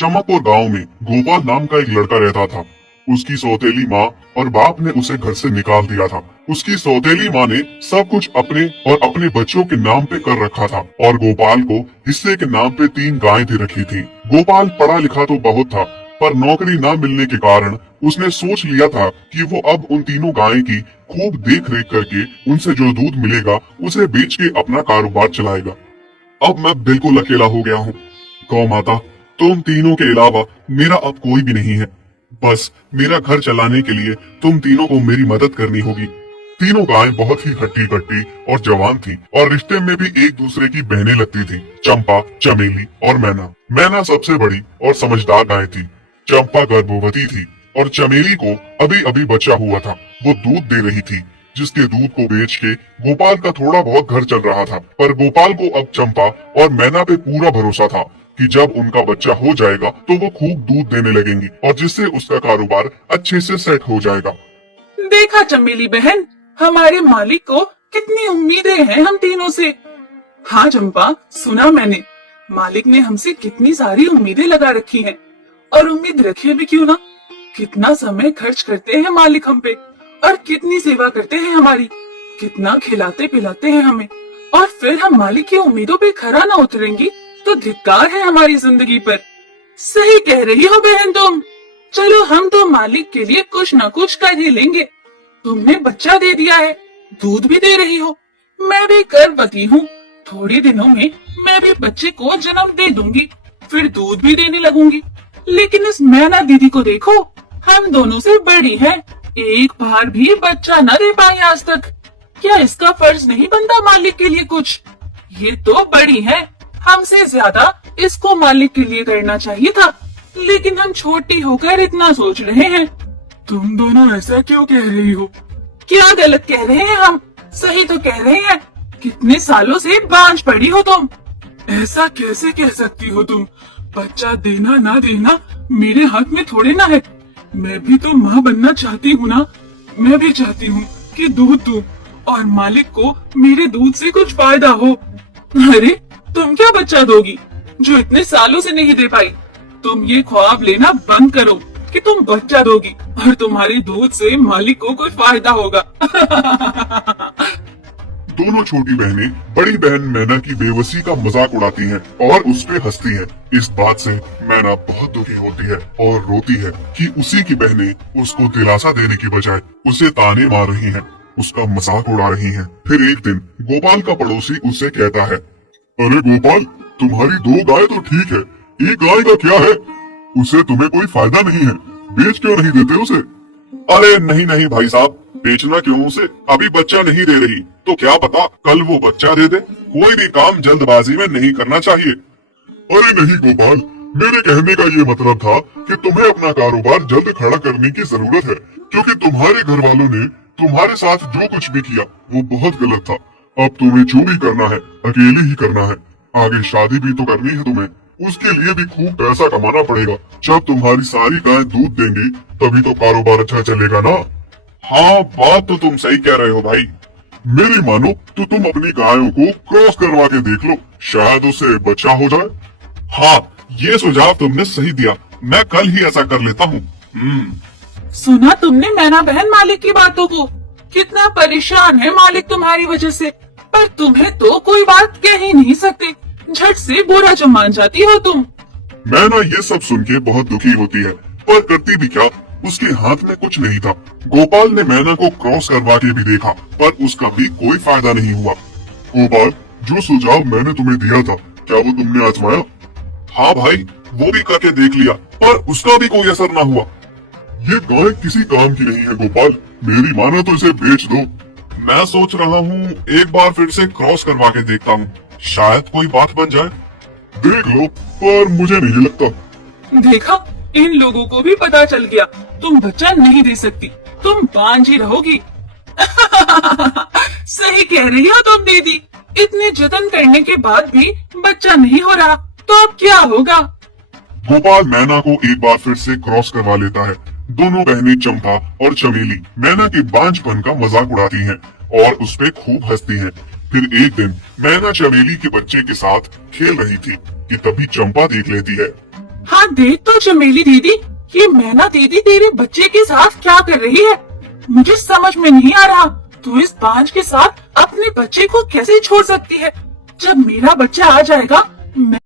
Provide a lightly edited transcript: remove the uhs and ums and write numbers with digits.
चमकपुर गांव में गोपाल नाम का एक लड़का रहता था। उसकी सौतेली माँ और बाप ने उसे घर से निकाल दिया था। उसकी सौतेली माँ ने सब कुछ अपने और अपने बच्चों के नाम पे कर रखा था और गोपाल को हिस्से के नाम पे 3 गायें दे रखी थी। गोपाल पढ़ा लिखा तो बहुत था, पर नौकरी न मिलने के कारण उसने सोच लिया था कि वो अब उन तीनों गायें की खूब देख रेख करके उनसे जो दूध मिलेगा उसे बेच के अपना कारोबार चलाएगा। अब मैं बिल्कुल अकेला हो गया हूँ। गौ माता, तुम तीनों के अलावा मेरा अब कोई भी नहीं है। बस मेरा घर चलाने के लिए तुम तीनों को मेरी मदद करनी होगी। तीनों गायें बहुत ही हट्टी कट्टी और जवान थी और रिश्ते में भी एक दूसरे की बहनें लगती थी। चंपा, चमेली और मैना। मैना सबसे बड़ी और समझदार गाय थी। चंपा गर्भवती थी और चमेली को अभी अभी बच्चा हुआ था। वो दूध दे रही थी, जिसके दूध को बेच के गोपाल का थोड़ा बहुत घर चल रहा था। पर गोपाल को अब चंपा और मैना पे पूरा भरोसा था कि जब उनका बच्चा हो जाएगा तो वो खूब दूध देने लगेंगी और जिससे उसका कारोबार अच्छे से सेट हो जाएगा। देखा चमेली बहन, हमारे मालिक को कितनी उम्मीदें हैं हम तीनों से। हाँ चंपा, सुना मैंने, मालिक ने हमसे कितनी सारी उम्मीदें लगा रखी हैं। और उम्मीद रखे भी क्यों ना, कितना समय खर्च करते हैं मालिक हम पे और कितनी सेवा करते हैं हमारी, कितना खिलाते पिलाते हैं हमें। और फिर हम मालिक की उम्मीदों पे खरा ना उतरेंगी तो धिक्कार है हमारी जिंदगी पर। सही कह रही हो बहन तुम। चलो हम तो मालिक के लिए कुछ न कुछ कर ही लेंगे। तुमने बच्चा दे दिया है, दूध भी दे रही हो, मैं भी गर्भवती हूँ। थोड़े दिनों में मैं भी बच्चे को जन्म दे दूंगी, फिर दूध भी देने लगूंगी। लेकिन इस मैना दीदी को देखो, हम दोनों से बड़ी है, एक बार भी बच्चा न दे पाई आज तक। क्या इसका फर्ज नहीं बनता मालिक के लिए कुछ? ये तो बड़ी है, हमसे ज्यादा इसको मालिक के लिए करना चाहिए था। लेकिन हम छोटी होकर इतना सोच रहे हैं। तुम दोनों ऐसा क्यों कह रही हो? क्या गलत कह रहे हैं हम? सही तो कह रहे हैं। कितने सालों से बांझ पड़ी हो तुम। ऐसा कैसे कह सकती हो तुम? बच्चा देना ना देना मेरे हाथ में थोड़े ना है। मैं भी तो माँ बनना चाहती हूँ ना। मैं भी चाहती हूँ कि दूध दूँ और मालिक को मेरे दूध से कुछ फायदा हो। अरे तुम क्या बच्चा दोगी जो इतने सालों से नहीं दे पाई? तुम ये ख्वाब लेना बंद करो कि तुम बच्चा दोगी और तुम्हारे दूध से मालिक को कोई फायदा होगा। दोनों छोटी बहनें बड़ी बहन मैना की बेबसी का मजाक उड़ाती हैं और उस पे हंसती हैं। इस बात से मैना बहुत दुखी होती है और रोती है कि उसी की बहनें उसको दिलासा देने की बजाय उसे ताने मार रही हैं, उसका मजाक उड़ा रही हैं। फिर एक दिन गोपाल का पड़ोसी उससे कहता है, अरे गोपाल, तुम्हारी 2 गाय तो ठीक है, एक गाय का क्या है? उसे तुम्हें कोई फायदा नहीं है, बेच क्यों नहीं देते उसे? अरे नहीं नहीं भाई साहब, बेचना क्यों उसे? अभी बच्चा नहीं दे रही तो क्या पता कल वो बच्चा दे दे। कोई भी काम जल्दबाजी में नहीं करना चाहिए। अरे नहीं गोपाल, मेरे कहने का ये मतलब था कि तुम्हें अपना कारोबार जल्द खड़ा करने की जरूरत है, क्योंकि तुम्हारे घर वालों ने तुम्हारे साथ जो कुछ भी किया वो बहुत गलत था। अब तुम्हें जो भी करना है अकेले ही करना है। आगे शादी भी तो करनी है तुम्हें, उसके लिए भी खूब पैसा कमाना पड़ेगा। जब तुम्हारी सारी गायें दूध देंगी तभी तो कारोबार अच्छा चलेगा ना। हाँ, बात तो तुम सही कह रहे हो भाई। मेरी मानो तो तुम अपनी गायों को क्रॉस करवा के देख लो, शायद उसे बच्चा हो जाए। हाँ, ये सुझाव तुमने सही दिया, मैं कल ही ऐसा कर लेता हूँ। सुना तुमने मैना बहन मालिक की बातों को? कितना परेशान है मालिक तुम्हारी वजह से। पर तुम्हें तो कोई बात कह ही नहीं सकते, झट से बुरा जो मान जाती हो तुम। मैना ये सब सुन के बहुत दुखी होती है, पर करती भी क्या, उसके हाथ में कुछ नहीं था। गोपाल ने मैना को क्रॉस करवा के भी देखा, पर उसका भी कोई फायदा नहीं हुआ। गोपाल, जो सुझाव मैंने तुम्हें दिया था, क्या वो तुमने आजमाया? हाँ भाई, वो भी करके देख लिया, पर उसका भी कोई असर ना हुआ। ये गाय किसी काम की नहीं है गोपाल, मेरी मानो तो इसे बेच दो। मैं सोच रहा हूँ एक बार फिर से क्रॉस करवा के देखता हूँ, शायद कोई बात बन जाए। देख लो, पर मुझे नहीं लगता। देखा, इन लोगों को भी पता चल गया तुम बच्चा नहीं दे सकती, तुम बांझ ही रहोगी। सही कह रही हो तुम दीदी, इतने जतन करने के बाद भी बच्चा नहीं हो रहा तो अब क्या होगा? गोपाल मैना को एक बार फिर से क्रॉस करवा लेता है। दोनों बहनें चंपा और चमेली मैना के बांझपन का मजाक उड़ाती हैं और उस पे खूब हंसती हैं। फिर एक दिन मैना चमेली के बच्चे के साथ खेल रही थी कि तभी चंपा देख लेती है। हाँ देख तो चमेली दीदी, ये मैना दीदी तेरे बच्चे के साथ क्या कर रही है? मुझे समझ में नहीं आ रहा, तू इस बांझ के साथ अपने बच्चे को कैसे छोड़ सकती है? जब मेरा बच्चा आ जाएगा मैं